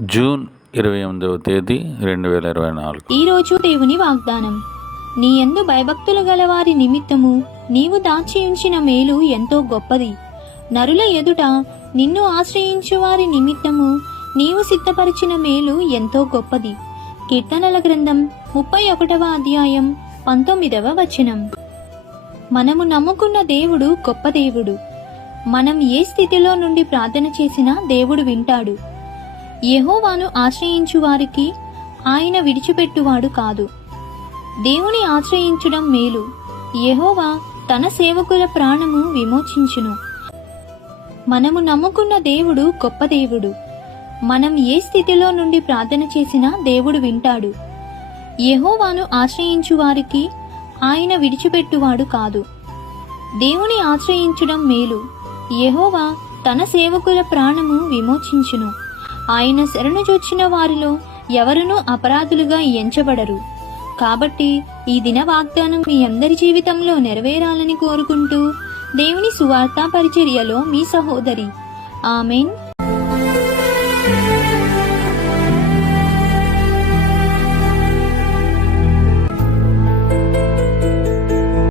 June ఇరవై ఎనిమిదవ తేదీ రెండు వేల ఇరవై నాలుగు. ఈరోజు దేవుని వాగ్దానం. నీ ఎందు భయభక్తులు గల వారి నిమిత్తము నీవు దాచి ఉంచిన మేలు ఎంతో గొప్పది. నరుల ఎదుట నిన్ను ఆశ్రయించు వారి నిమిత్తము నీవు సిద్ధపరిచిన మేలు ఎంతో గొప్పది. కీర్తనల గ్రంథం ముప్పై ఒకటవ అధ్యాయం పంతొమ్మిదవ వచనం. మనము నమ్ముకున్న దేవుడు గొప్ప దేవుడు. మనం ఏ స్థితిలో నుండి ప్రార్థన చేసినా దేవుడు వింటాడు. యహోవాను ఆశ్రయించు వారికి ఆయన విడిచిపెట్టువాడు కాదు. దేవుని ఆశ్రయించడం మేలు. యహోవా తన సేవకుల ప్రాణము విమోచించును. మనము నమ్ముకున్న దేవుడు గొప్ప దేవుడు. మనం ఏ స్థితిలో నుండి ప్రార్థన చేసినా దేవుడు వింటాడు. యహోవాను ఆశ్రయించు వారికి ఆయన విడిచిపెట్టువాడు కాదు. దేవుని ఆశ్రయించడం మేలు. యహోవా తన సేవకుల ప్రాణము విమోచించును. ఆయన శరణుజొచ్చిన వారిలో ఎవరునూ అపరాధులుగా ఎంచబడరు. కాబట్టి ఈ దిన వాగ్దానం మీ అందరి జీవితంలో నెరవేరాలని కోరుకుంటూ దేవుని సువార్తా పరిచర్యలో మీ సహోదరి. ఆమెన్.